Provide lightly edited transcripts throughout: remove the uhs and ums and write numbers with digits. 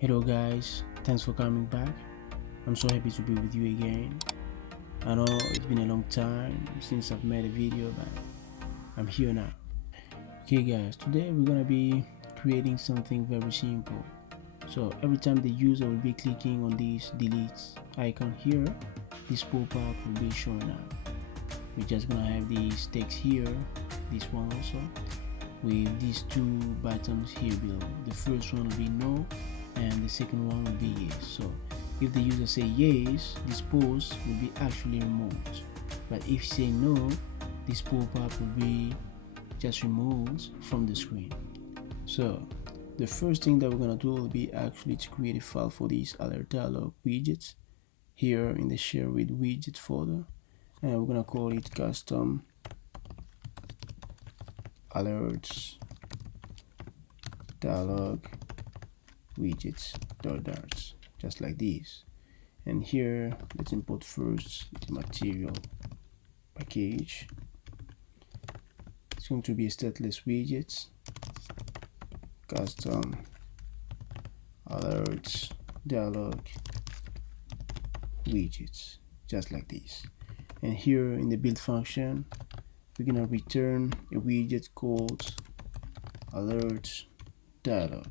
Hello guys, thanks for coming back. I'm so happy to be with you again. I know it's been a long time since I've made a video, but I'm here now. Okay guys, today we're gonna be creating something very simple. So every time the user will be clicking on this delete icon here, this pop-up will be showing up. We're just gonna have this text here, this one also, with these two buttons here below. The first one will be no, and the second one will be yes. So if the user say yes, this post will be actually removed, but if say no, this pop-up will be just removed from the screen. So the first thing that we're gonna do will be actually to create a file for this alert dialog widget here in the share with widget folder, and we're gonna call it custom alerts dialog widgets.darts, just like this. And here let's import first the material package. It's going to be a stateless widget, custom alerts dialog widgets, just like this. And here in the build function, we're gonna return a widget called alerts dialog.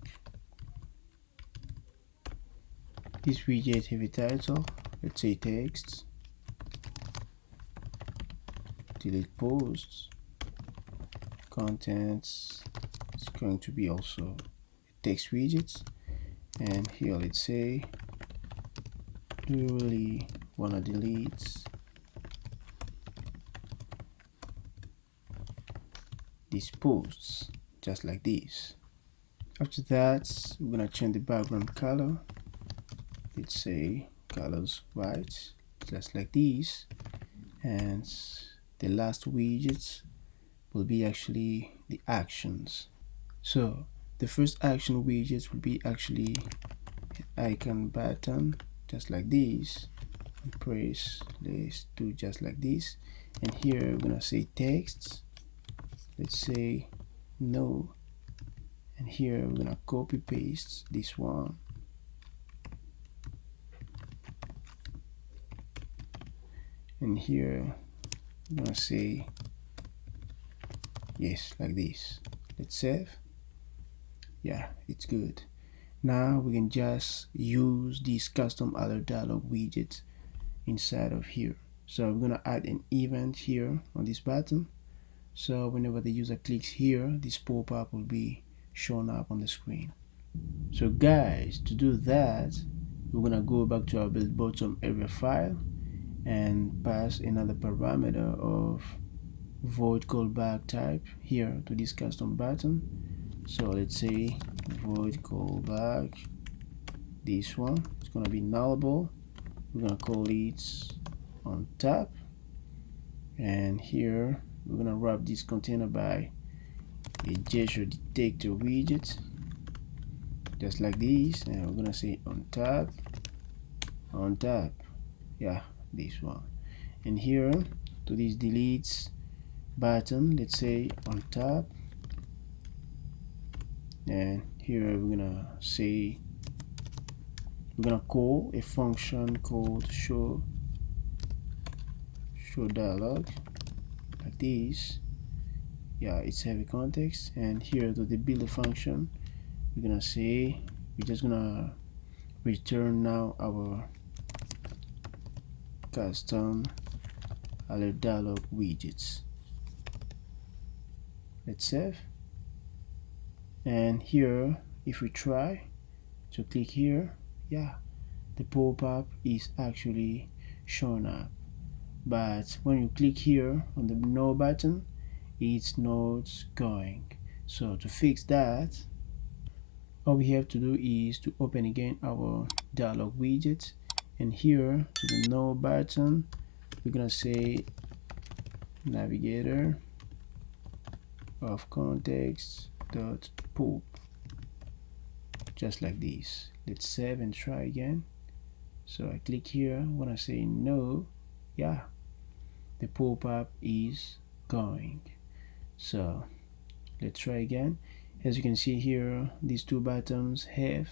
This widget have a title, let's say text, delete posts, contents, it's going to be also a text widget, and here let's say, do you really want to delete these posts, just like this. After that, we're gonna change the background color, let's say colors white, just like this. And the last widget will be actually the actions. So the first action widget will be actually an icon button, just like this, and press, let's do just like this. And here we're gonna say text, let's say no, and here we're gonna copy paste this one, and here we're gonna say yes, like this. Let's save. Yeah, it's good. Now we can just use this custom alert dialog widget inside of here. So we're gonna add an event here on this button, so whenever the user clicks here, this pop-up will be shown up on the screen. So guys, to do that, we're gonna go back to our build bottom area file and pass another parameter of void callback type here to this custom button. So let's say void callback, this one, it's gonna be nullable. We're gonna call it on top, and here we're gonna wrap this container by a gesture detector widget, just like this, and we're gonna say on top, yeah, this one. And here to this delete button, let's say on top, and here we're gonna say, we're gonna call a function called show dialog, like this. Yeah, it's heavy context. And here to the builder function, we're gonna say, we're just gonna return now our custom alert dialog widgets. Let's save. And here if we try to click here, yeah, the pop-up is actually showing up, but when you click here on the no button, it's not going. So to fix that, all we have to do is to open again our dialog widget, and here to the no button, we're gonna say navigator of context dot pop, just like this. Let's save and try again. So I click here, when I say no, yeah, the pop-up is going. So let's try again. As you can see here, these two buttons have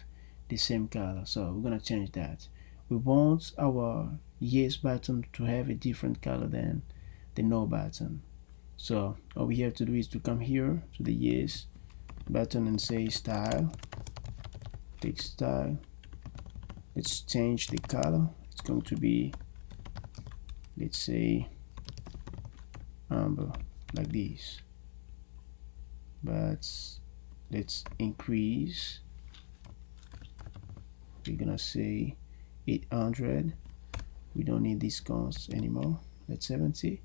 the same color. So we're gonna change that. We want our yes button to have a different color than the no button. So all we have to do is to come here to the yes button and say style, take style, let's change the color. It's going to be, let's say, amber, like this, but let's increase. We're gonna say 800. We don't need these counts anymore. Let's 70.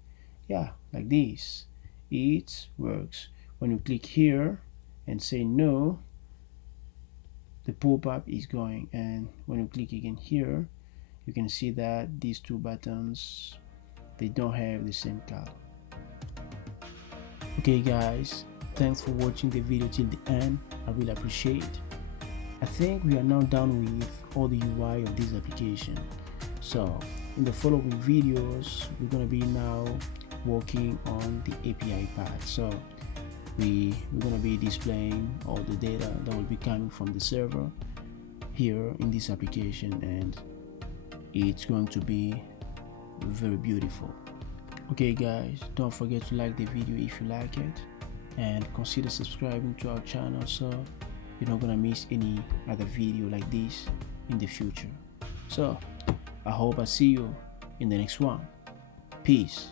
Yeah, like this. It works. When you click here and say no, the pop-up is going, and when you click again here, you can see that these two buttons, they don't have the same color. Okay guys, thanks for watching the video till the end. I really appreciate it. I think we are now done with all the UI of this application. So in the following videos, we're going to be now working on the API part. So we're going to be displaying all the data that will be coming from the server here in this application, and it's going to be very beautiful. Okay guys, don't forget to like the video if you like it, and consider subscribing to our channel so you're not gonna miss any other video like this in the future. So I hope I see you in the next one. Peace.